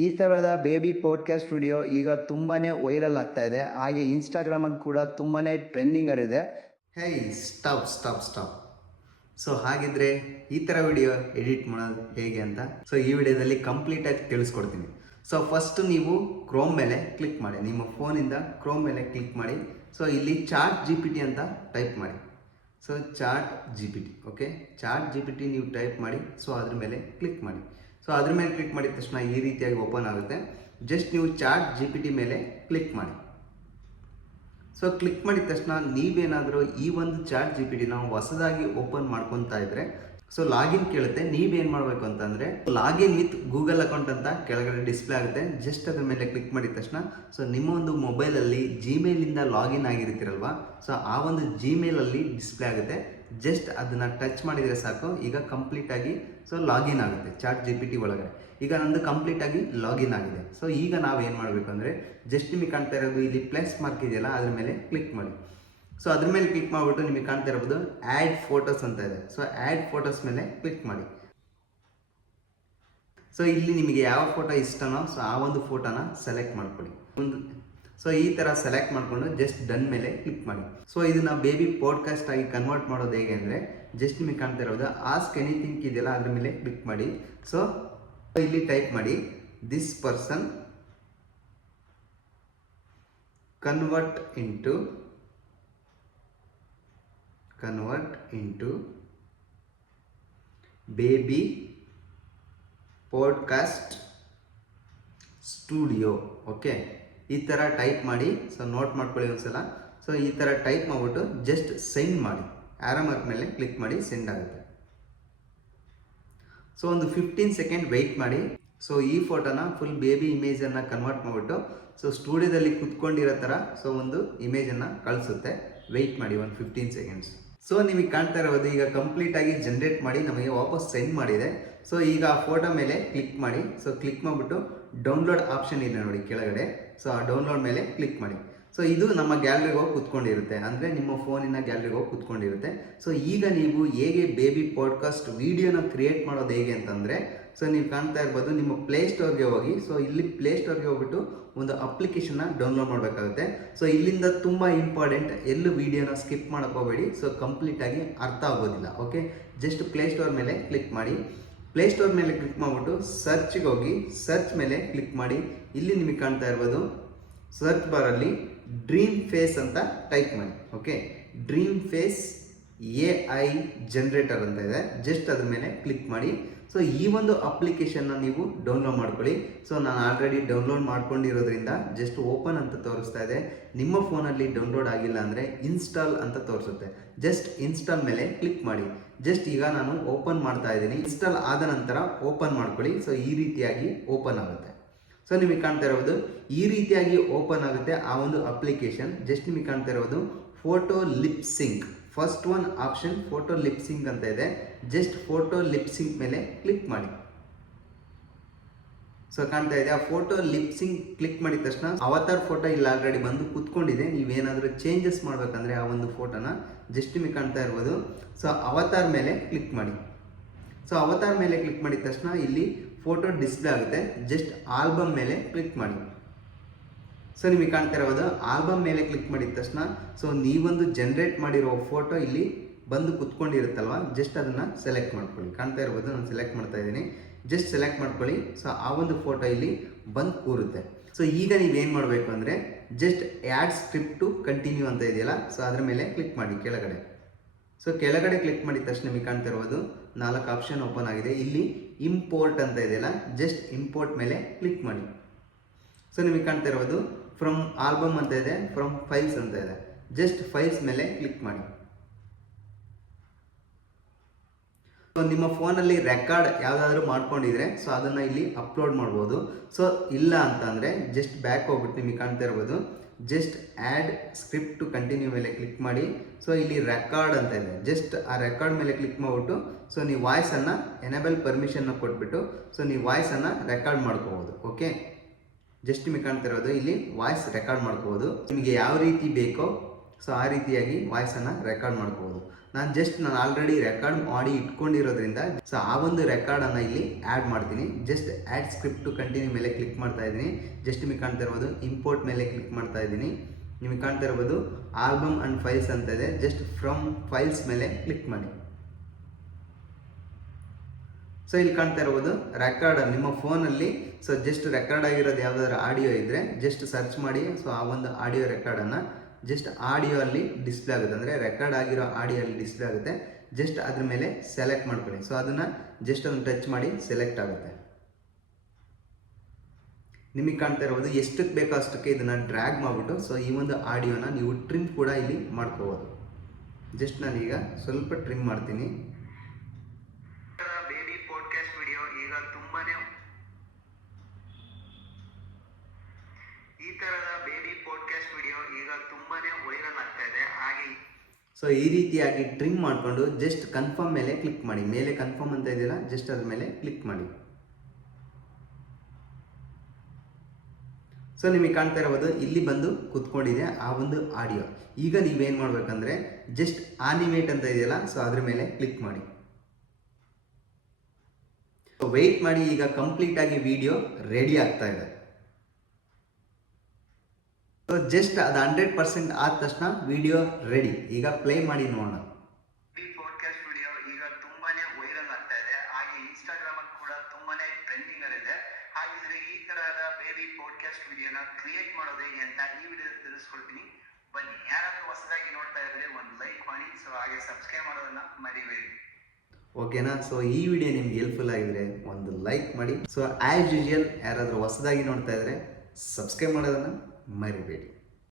ಈ ಥರದ baby podcast video ಈಗ ತುಂಬಾ ವೈರಲ್ ಆಗ್ತಾ ಇದೆ. ಹಾಗೆ ಇನ್ಸ್ಟಾಗ್ರಾಮಲ್ಲಿ ಕೂಡ ತುಂಬಾ ಟ್ರೆಂಡಿಂಗಲ್ಲಿದೆ. ಹೇಯ್ ಸ್ಟಾಪ್. ಸೊ ಹಾಗಿದ್ರೆ ಈ ಥರ ವಿಡಿಯೋ ಎಡಿಟ್ ಮಾಡೋದು ಹೇಗೆ ಅಂತ ಈ ವಿಡಿಯೋದಲ್ಲಿ ಕಂಪ್ಲೀಟಾಗಿ ತಿಳಿಸ್ಕೊಡ್ತೀನಿ. ಫಸ್ಟ್ ನೀವು ಕ್ರೋಮ್ ಮೇಲೆ ಕ್ಲಿಕ್ ಮಾಡಿ, ನಿಮ್ಮ ಫೋನಿಂದ ಕ್ರೋಮ್ ಮೇಲೆ ಕ್ಲಿಕ್ ಮಾಡಿ. ಇಲ್ಲಿ ಚಾಟ್ GPT ಅಂತ ಟೈಪ್ ಮಾಡಿ. Chat GPT, okay, chat GPT ನೀವು ಟೈಪ್ ಮಾಡಿ. ಅದ್ರ ಮೇಲೆ ಕ್ಲಿಕ್ ಮಾಡಿ. ಅದ್ರ ಮೇಲೆ ಕ್ಲಿಕ್ ಮಾಡಿದ ತಕ್ಷಣ ಈ ರೀತಿಯಾಗಿ ಓಪನ್ ಆಗುತ್ತೆ. ಜಸ್ಟ್ ನೀವು ಚಾಟ್ GPT ಮೇಲೆ ಕ್ಲಿಕ್ ಮಾಡಿ. ಕ್ಲಿಕ್ ಮಾಡಿದ ತಕ್ಷಣ ನೀವೇನಾದರೂ ಈ ಒಂದು ಚಾಟ್ GPT ಹೊಸದಾಗಿ ಓಪನ್ ಮಾಡ್ಕೊತಾ ಇದ್ರೆ ಲಾಗಿನ್ ಕೇಳುತ್ತೆ. ನೀವೇನು ಮಾಡಬೇಕು ಅಂತಂದರೆ ಲಾಗಿನ್ ವಿತ್ ಗೂಗಲ್ ಅಕೌಂಟ್ ಅಂತ ಕೆಳಗಡೆ ಡಿಸ್ಪ್ಲೇ ಆಗುತ್ತೆ. ಜಸ್ಟ್ ಅದ್ರ ಮೇಲೆ ಕ್ಲಿಕ್ ಮಾಡಿದ ತಕ್ಷಣ ನಿಮ್ಮ ಒಂದು ಮೊಬೈಲಲ್ಲಿ ಜಿಮೇಲಿಂದ ಲಾಗಿನ್ ಆಗಿರ್ತೀರಲ್ವ, ಆ ಒಂದು ಜಿಮೇಲಲ್ಲಿ ಡಿಸ್ಪ್ಲೇ ಆಗುತ್ತೆ. ಜಸ್ಟ್ ಅದನ್ನು ಟಚ್ ಮಾಡಿದರೆ ಸಾಕು, ಈಗ ಕಂಪ್ಲೀಟಾಗಿ ಲಾಗಿನ್ ಆಗುತ್ತೆ ಚಾಟ್ GPT ಒಳಗಡೆ. ಈಗ ನಂದು ಕಂಪ್ಲೀಟಾಗಿ ಲಾಗಿನ್ ಆಗಿದೆ. ಈಗ ನಾವೇನು ಮಾಡಬೇಕು ಅಂದರೆ ಜಸ್ಟ್ ನಿಮಗೆ ಕಾಣ್ತಾ ಇರೋದು ಇಲ್ಲಿ ಪ್ಲಸ್ ಮಾರ್ಕ್ ಇದೆಯಲ್ಲ, ಅದ್ರ ಮೇಲೆ ಕ್ಲಿಕ್ ಮಾಡಿ. ಅದ್ರ ಮೇಲೆ ಕ್ಲಿಕ್ ಮಾಡಿಬಿಟ್ಟು ನಿಮಗೆ ಕಾಣ್ತಾ ಇರ್ಬೋದು ಆ್ಯಡ್ ಫೋಟೋಸ್ ಅಂತ ಇದೆ. ಆ್ಯಡ್ ಫೋಟೋಸ್ ಮೇಲೆ ಕ್ಲಿಕ್ ಮಾಡಿ. ಇಲ್ಲಿ ನಿಮಗೆ ಯಾವ ಫೋಟೋ ಇಷ್ಟನೋ ಆ ಒಂದು ಫೋಟೋನ ಸೆಲೆಕ್ಟ್ ಮಾಡ್ಕೊಳ್ಳಿ. ಈ ಥರ ಸೆಲೆಕ್ಟ್ ಮಾಡಿಕೊಂಡು ಜಸ್ಟ್ ಡನ್ ಮೇಲೆ ಕ್ಲಿಕ್ ಮಾಡಿ. ಇದನ್ನ ಬೇಬಿ ಪಾಡ್ಕಾಸ್ಟ್ ಆಗಿ ಕನ್ವರ್ಟ್ ಮಾಡೋದು ಹೇಗೆ ಅಂದರೆ ಜಸ್ಟ್ ನಿಮಗೆ ಕಾಣ್ತಾ ಇರೋದು ಆಸ್ಕ್ ಎನಿಥಿಂಗ್ ಇದೆಯಲ್ಲ, ಅದ್ರ ಮೇಲೆ ಕ್ಲಿಕ್ ಮಾಡಿ. ಇಲ್ಲಿ ಟೈಪ್ ಮಾಡಿ this person convert into baby podcast studio. Okay, ಈ ಥರ ಟೈಪ್ ಮಾಡಿ. ನೋಟ್ ಮಾಡ್ಕೊಳ್ಳಿ ಒಂದ್ಸಲ. ಈ ಥರ ಟೈಪ್ ಮಾಡಿಬಿಟ್ಟು ಜಸ್ಟ್ ಸೆಂಡ್ ಮಾಡಿ. ಆರೋ ಮಾರ್ಕ್ ಮೇಲೆ ಕ್ಲಿಕ್ ಮಾಡಿ, ಸೆಂಡ್ ಆಗುತ್ತೆ. ಒಂದು 15 ಸೆಕೆಂಡ್ ವೆಯ್ಟ್ ಮಾಡಿ. ಈ ಫೋಟೋನ ಫುಲ್ ಬೇಬಿ ಇಮೇಜನ್ನು ಕನ್ವರ್ಟ್ ಮಾಡಿಬಿಟ್ಟು ಸ್ಟುಡಿಯೋದಲ್ಲಿ ಕುತ್ಕೊಂಡಿರೋ ಥರ ಒಂದು ಇಮೇಜನ್ನು ಕಳಿಸುತ್ತೆ. ವೆಯ್ಟ್ ಮಾಡಿ ಒಂದು 15 ಸೆಕೆಂಡ್ಸ್. ನಿಮಗೆ ಕಾಣ್ತಾ ಇರೋದು ಈಗ ಕಂಪ್ಲೀಟಾಗಿ ಜನ್ರೇಟ್ ಮಾಡಿ ನಮಗೆ ವಾಪಸ್ ಸೆಂಡ್ ಮಾಡಿದೆ. ಈಗ ಆ ಫೋಟೋ ಮೇಲೆ ಕ್ಲಿಕ್ ಮಾಡಿ. ಕ್ಲಿಕ್ ಮಾಡಿಬಿಟ್ಟು ಡೌನ್ಲೋಡ್ ಆಪ್ಷನ್ ಇದೆ ನೋಡಿ ಕೆಳಗಡೆ. ಆ ಡೌನ್ಲೋಡ್ ಮೇಲೆ ಕ್ಲಿಕ್ ಮಾಡಿ. ಇದು ನಮ್ಮ ಗ್ಯಾಲರಿಗೆ ಹೋಗಿ ಕುತ್ಕೊಂಡಿರುತ್ತೆ, ಅಂದರೆ ನಿಮ್ಮ ಫೋನಿನ ಗ್ಯಾಲರಿಗೆ ಹೋಗಿ ಕುತ್ಕೊಂಡಿರುತ್ತೆ. ಈಗ ನೀವು ಹೇಗೆ ಬೇಬಿ ಪಾಡ್ಕಾಸ್ಟ್ ವಿಡಿಯೋನ ಕ್ರಿಯೇಟ್ ಮಾಡೋದು ಹೇಗೆ ಅಂತಂದರೆ ನೀವು ಕಾಣ್ತಾ ಇರ್ಬೋದು ನಿಮ್ಮ ಪ್ಲೇಸ್ಟೋರ್ಗೆ ಹೋಗಿ. ಇಲ್ಲಿ ಪ್ಲೇಸ್ಟೋರ್ಗೆ ಹೋಗ್ಬಿಟ್ಟು ಒಂದು ಅಪ್ಲಿಕೇಶನ್ನ ಡೌನ್ಲೋಡ್ ಮಾಡಬೇಕಾಗುತ್ತೆ. ಇಲ್ಲಿಂದ ತುಂಬ ಇಂಪಾರ್ಟೆಂಟ್, ಎಲ್ಲೂ ವಿಡಿಯೋನ ಸ್ಕಿಪ್ ಮಾಡೋಕ್ಕೋಗಬೇಡಿ. ಕಂಪ್ಲೀಟಾಗಿ ಅರ್ಥ ಆಗೋದಿಲ್ಲ. ಓಕೆ, ಜಸ್ಟ್ ಪ್ಲೇಸ್ಟೋರ್ ಮೇಲೆ ಕ್ಲಿಕ್ ಮಾಡಿ. ಪ್ಲೇಸ್ಟೋರ್ ಮೇಲೆ ಕ್ಲಿಕ್ ಮಾಡಿಬಿಟ್ಟು ಸರ್ಚ್ಗೆ ಹೋಗಿ, ಸರ್ಚ್ ಮೇಲೆ ಕ್ಲಿಕ್ ಮಾಡಿ. ಇಲ್ಲಿ ನಿಮಗೆ ಕಾಣ್ತಾ ಇರ್ಬೋದು ಸರ್ಚ್ ಬಾರಲ್ಲಿ ಡ್ರೀಮ್ ಫೇಸ್ ಅಂತ ಟೈಪ್ ಮಾಡಿ. Okay, dream face AI generator ಅಂತ ಇದೆ. ಜಸ್ಟ್ ಅದ್ರ ಮೇಲೆ ಕ್ಲಿಕ್ ಮಾಡಿ. ಈ ಒಂದು ಅಪ್ಲಿಕೇಶನ್ನ ನೀವು ಡೌನ್ಲೋಡ್ ಮಾಡ್ಕೊಳ್ಳಿ. ನಾನು ಆಲ್ರೆಡಿ ಡೌನ್ಲೋಡ್ ಮಾಡ್ಕೊಂಡಿರೋದ್ರಿಂದ ಜಸ್ಟ್ ಓಪನ್ ಅಂತ ತೋರಿಸ್ತಾ ಇದೆ. ನಿಮ್ಮ ಫೋನಲ್ಲಿ ಡೌನ್ಲೋಡ್ ಆಗಿಲ್ಲ ಅಂದರೆ ಇನ್ಸ್ಟಾಲ್ ಅಂತ ತೋರಿಸುತ್ತೆ. ಜಸ್ಟ್ ಇನ್ಸ್ಟಾಲ್ ಮೇಲೆ ಕ್ಲಿಕ್ ಮಾಡಿ. ಜಸ್ಟ್ ಈಗ ನಾನು ಓಪನ್ ಮಾಡ್ತಾ ಇದ್ದೀನಿ. ಇನ್ಸ್ಟಾಲ್ ಆದ ನಂತರ ಓಪನ್ ಮಾಡ್ಕೊಳ್ಳಿ. ಈ ರೀತಿಯಾಗಿ ಓಪನ್ ಆಗುತ್ತೆ. ನಿಮಗೆ ಕಾಣ್ತಾ ಇರೋದು ಈ ರೀತಿಯಾಗಿ ಓಪನ್ ಆಗುತ್ತೆ ಆ ಒಂದು ಅಪ್ಲಿಕೇಶನ್. ಜಸ್ಟ್ ನಿಮಗೆ ಕಾಣ್ತಾ ಇರೋದು photo lip sync. First one option photo lip sync ಅಂತ ಇದೆ. ಜಸ್ಟ್ ಫೋಟೋ ಲಿಪ್ ಸಿಂಕ್ ಮೇಲೆ ಕ್ಲಿಕ್ ಮಾಡಿ. ಕಾಣ್ತಾ ಇದೆ ಆ ಫೋಟೋ ಲಿಪ್ ಸಿಂಕ್ ಕ್ಲಿಕ್ ಮಾಡಿದ ತಕ್ಷಣ ಅವತಾರ್ ಫೋಟೋ ಇಲ್ಲಿ ಆಲ್ರೆಡಿ ಬಂದು ಕುತ್ಕೊಂಡಿದೆ. ನೀವೇನಾದರೂ ಚೇಂಜಸ್ ಮಾಡಬೇಕಂದ್ರೆ ಆ ಒಂದು ಫೋಟೋನ ಜಸ್ಟ್ ನಿಮಗೆ ಕಾಣ್ತಾ ಇರ್ಬೋದು. ಅವತಾರ್ ಮೇಲೆ ಕ್ಲಿಕ್ ಮಾಡಿ. ಅವತಾರ್ ಮೇಲೆ ಕ್ಲಿಕ್ ಮಾಡಿದ ತಕ್ಷಣ ಇಲ್ಲಿ ಫೋಟೋ ಡಿಸ್ಪ್ಲೇ ಆಗುತ್ತೆ. ಜಸ್ಟ್ ಆಲ್ಬಮ್ ಮೇಲೆ ಕ್ಲಿಕ್ ಮಾಡಿ. ನಿಮಗೆ ಕಾಣ್ತಾ ಇರೋದು ಆಲ್ಬಮ್ ಮೇಲೆ ಕ್ಲಿಕ್ ಮಾಡಿದ ತಕ್ಷಣ ನೀವೊಂದು ಜನ್ರೇಟ್ ಮಾಡಿರೋ ಫೋಟೋ ಇಲ್ಲಿ ಬಂದು ಕುತ್ಕೊಂಡಿರುತ್ತಲ್ವ, ಜಸ್ಟ್ ಅದನ್ನು ಸೆಲೆಕ್ಟ್ ಮಾಡ್ಕೊಳ್ಳಿ. ಕಾಣ್ತಾ ಇರ್ಬೋದು, ನಾನು ಸೆಲೆಕ್ಟ್ ಮಾಡ್ತಾ ಇದ್ದೀನಿ. ಜಸ್ಟ್ ಸೆಲೆಕ್ಟ್ ಮಾಡ್ಕೊಳ್ಳಿ. ಆ ಒಂದು ಫೋಟೋ ಇಲ್ಲಿ ಬಂದು ಕೂರುತ್ತೆ. ಈಗ ನೀವೇನು ಮಾಡಬೇಕು ಅಂದರೆ just add script to continue ಅಂತ ಇದೆಯಲ್ಲ, ಅದ್ರ ಮೇಲೆ ಕ್ಲಿಕ್ ಮಾಡಿ ಕೆಳಗಡೆ. ಕೆಳಗಡೆ ಕ್ಲಿಕ್ ಮಾಡಿದ ತಕ್ಷಣ ನಿಮಗೆ ಕಾಣ್ತಾ ಇರ್ಬೋದು 4 ಆಪ್ಷನ್ ಓಪನ್ ಆಗಿದೆ. ಇಲ್ಲಿ ಇಂಪೋರ್ಟ್ ಅಂತ ಇದೆಯಲ್ಲ, ಜಸ್ಟ್ ಇಂಪೋರ್ಟ್ ಮೇಲೆ ಕ್ಲಿಕ್ ಮಾಡಿ. ನಿಮಗೆ ಕಾಣ್ತಾ ಇರೋದು ಫ್ರಮ್ ಆಲ್ಬಮ್ ಅಂತ ಇದೆ, ಫ್ರಮ್ ಫೈಲ್ಸ್ ಅಂತ ಇದೆ. ಜಸ್ಟ್ ಫೈಲ್ಸ್ ಮೇಲೆ ಕ್ಲಿಕ್ ಮಾಡಿ. ನಿಮ್ಮ ಫೋನಲ್ಲಿ ರೆಕಾರ್ಡ್ ಯಾವುದಾದ್ರೂ ಮಾಡ್ಕೊಂಡಿದ್ರೆ ಅದನ್ನು ಇಲ್ಲಿ ಅಪ್ಲೋಡ್ ಮಾಡ್ಬೋದು. ಇಲ್ಲ ಅಂತಂದರೆ ಜಸ್ಟ್ ಬ್ಯಾಕ್ ಹೋಗ್ಬಿಟ್ಟು ನಿಮಗೆ ಕಾಣ್ತಾ ಇರ್ಬೋದು just add script to continue ಮೇಲೆ ಕ್ಲಿಕ್ ಮಾಡಿ. ಇಲ್ಲಿ ರೆಕಾರ್ಡ್ ಅಂತ ಇದೆ. ಜಸ್ಟ್ ಆ ರೆಕಾರ್ಡ್ ಮೇಲೆ ಕ್ಲಿಕ್ ಮಾಡಿಬಿಟ್ಟು ನೀವು ವಾಯ್ಸನ್ನು ಎನೇಬಲ್ ಪರ್ಮಿಷನ್ನ ಕೊಟ್ಬಿಟ್ಟು ನೀವು ವಾಯ್ಸನ್ನು ರೆಕಾರ್ಡ್ ಮಾಡ್ಕೋಬೋದು. ಓಕೆ, ಜಸ್ಟ್ ನಿಮಗೆ ಕಾಣ್ತಾ ಇರೋದು ಇಲ್ಲಿ ವಾಯ್ಸ್ ರೆಕಾರ್ಡ್ ಮಾಡ್ಕೋಬೋದು. ನಿಮಗೆ ಯಾವ ರೀತಿ ಬೇಕೋ ಆ ರೀತಿಯಾಗಿ ವಾಯ್ಸನ್ನು ರೆಕಾರ್ಡ್ ಮಾಡ್ಕೋಬೋದು. ನಾನು ಆಲ್ರೆಡಿ ರೆಕಾರ್ಡ್ ಮಾಡಿ ಇಟ್ಕೊಂಡಿರೋದ್ರಿಂದ ಸೊ ಆ ಒಂದು ರೆಕಾರ್ಡನ್ನು ಇಲ್ಲಿ ಆ್ಯಡ್ ಮಾಡ್ತೀನಿ. Just add script to continue ಮೇಲೆ ಕ್ಲಿಕ್ ಮಾಡ್ತಾ ಇದ್ದೀನಿ. ಜಸ್ಟ್ ನಿಮಗೆ ಕಾಣ್ತಾ ಇರ್ಬೋದು ಇಂಪೋರ್ಟ್ ಮೇಲೆ ಕ್ಲಿಕ್ ಮಾಡ್ತಾ ಇದ್ದೀನಿ. ನಿಮಗೆ ಕಾಣ್ತಾ ಇರ್ಬೋದು ಆಲ್ಬಮ್ ಆ್ಯಂಡ್ ಫೈಲ್ಸ್ ಅಂತ ಇದೆ. ಜಸ್ಟ್ ಫ್ರಮ್ ಫೈಲ್ಸ್ ಮೇಲೆ ಕ್ಲಿಕ್ ಮಾಡಿ. ಸೊ ಇಲ್ಲಿ ಕಾಣ್ತಾ ಇರ್ಬೋದು ರೆಕಾರ್ಡ್ ನಿಮ್ಮ ಫೋನಲ್ಲಿ. ಸೊ ಜಸ್ಟ್ ರೆಕಾರ್ಡ್ ಆಗಿರೋದು ಯಾವುದಾದ್ರು ಆಡಿಯೋ ಇದ್ದರೆ ಜಸ್ಟ್ ಸರ್ಚ್ ಮಾಡಿ. ಸೊ ಆ ಒಂದು ಆಡಿಯೋ ರೆಕಾರ್ಡನ್ನು ಜಸ್ಟ್ ಆಡಿಯೋ ಅಲ್ಲಿ ಡಿಸ್ಪ್ಲೇ ಆಗುತ್ತೆ, ಅಂದರೆ ರೆಕಾರ್ಡ್ ಆಗಿರೋ ಆಡಿಯೋ ಅಲ್ಲಿ ಡಿಸ್ಪ್ಲೇ ಆಗುತ್ತೆ. ಜಸ್ಟ್ ಅದ್ರ ಮೇಲೆ ಸೆಲೆಕ್ಟ್ ಮಾಡ್ಕೊಳ್ಳಿ. ಸೊ ಅದನ್ನು ಜಸ್ಟ್ ಅದನ್ನು ಟಚ್ ಮಾಡಿ ಸೆಲೆಕ್ಟ್ ಆಗುತ್ತೆ. ನಿಮಗೆ ಕಾಣ್ತಾ ಇರ್ಬೋದು ಎಷ್ಟಕ್ಕೆ ಬೇಕೋ ಅಷ್ಟಕ್ಕೆ ಇದನ್ನು ಡ್ರ್ಯಾಗ್ ಮಾಡಿಬಿಟ್ಟು ಸೊ ಈ ಒಂದು ಆಡಿಯೋನ ನೀವು ಟ್ರಿಮ್ ಕೂಡ ಇಲ್ಲಿ ಮಾಡ್ಕೋಬೋದು. ಜಸ್ಟ್ ನಾನೀಗ ಸ್ವಲ್ಪ ಟ್ರಿಮ್ ಮಾಡ್ತೀನಿ. ಬೇಬಿ ಪಾಡ್ಕಾಸ್ಟ್ ವಿಡಿಯೋ ಈಗ ತುಂಬಾನೇ ಈ ಥರದ ಬೇಬಿ ಪಾಡ್ಕಾಸ್ಟ್ ವಿಡಿಯೋ ಈಗ ತುಂಬಾನೇ ವೈರಲ್ ಆಗ್ತಾ ಇದೆ. ಹಾಗೆ ಸೊ ಈ ರೀತಿಯಾಗಿ ಟ್ರಿಮ್ ಮಾಡಿಕೊಂಡು ಜಸ್ಟ್ ಕನ್ಫರ್ಮ್ ಮೇಲೆ ಕ್ಲಿಕ್ ಮಾಡಿ. ಮೇಲೆ ಕನ್ಫರ್ಮ್ ಅಂತ ಇದೆಯಲ್ಲ ಜಸ್ಟ್ ಅದ್ರ ಮೇಲೆ ಕ್ಲಿಕ್ ಮಾಡಿ. ಸೊ ನಿಮಗೆ ಕಾಣ್ತಾ ಇರಬಹುದು ಇಲ್ಲಿ ಬಂದು ಕುತ್ಕೊಂಡಿದೆ ಆ ಒಂದು ಆಡಿಯೋ. ಈಗ ನೀವೇನು ಮಾಡಬೇಕಂದ್ರೆ ಜಸ್ಟ್ ಆನಿಮೇಟ್ ಅಂತ ಇದೆಯಲ್ಲ ಸೊ ಅದ್ರ ಮೇಲೆ ಕ್ಲಿಕ್ ಮಾಡಿ. ಸೊ ವೆಯ್ಟ್ ಮಾಡಿ, ಈಗ ಕಂಪ್ಲೀಟ್ ಆಗಿ ವಿಡಿಯೋ ರೆಡಿ ಆಗ್ತಾ ಇದೆ. ಸೊ ಜಸ್ಟ್ ಅದು 100% ಆದ ತಕ್ಷಣ ವಿಡಿಯೋ ರೆಡಿ. ಈಗ ಪ್ಲೇ ಮಾಡಿ ನೋಡೋಣ. ಪಾಡ್ಕಾಸ್ಟ್ ವಿಡಿಯೋ ಈಗ ತುಂಬಾನೇ ವೈರಲ್ ಆಗ್ತಾ ಇದೆ. ಹಾಗೆ ಇನ್ಸ್ಟಾಗ್ರಾಮ್ ಅಲ್ಲಿ ಕೂಡ ತುಂಬಾನೇ ಟ್ರೆಂಡಿಂಗ್ ಇದೆ. ಹಾಗಿದ್ರೆ ಈ ತರಹದ ಬೇಬಿ ಪಾಡ್ಕಾಸ್ಟ್ ವಿಡಿಯೋನ ಕ್ರಿಯೇಟ್ ಮಾಡೋದು ಹೇಗೆ ಅಂತ ಈ ವಿಡಿಯೋ ತಿಳಿಸ್ಕೊಡ್ತೀನಿ. ಬನ್ನಿ, ಯಾರಾದ್ರೂ ಹೊಸದಾಗಿ ನೋಡ್ತಾ ಇದ್ರೆ ಒಂದು ಲೈಕ್ ಮಾಡಿ. ಸೊ ಹಾಗೆ ಸಬ್ಸ್ಕ್ರೈಬ್ ಮಾಡೋದನ್ನ ಮರಿಬೇಡಿ. ಓಕೆನಾ? ಸೊ ಈ ವಿಡಿಯೋ ನಿಮ್ಗೆ ಹೆಲ್ಪ್ಫುಲ್ ಆಗಿದ್ರೆ ಒಂದು ಲೈಕ್ ಮಾಡಿ. ಸೊ ಆ್ಯಸ್ ಯೂಶುವಲ್ ಯಾರಾದರೂ ಹೊಸದಾಗಿ ನೋಡ್ತಾ ಇದ್ರೆ ಸಬ್ಸ್ಕ್ರೈಬ್ ಮಾಡೋದನ್ನು ಮರಿಬೇಡಿ.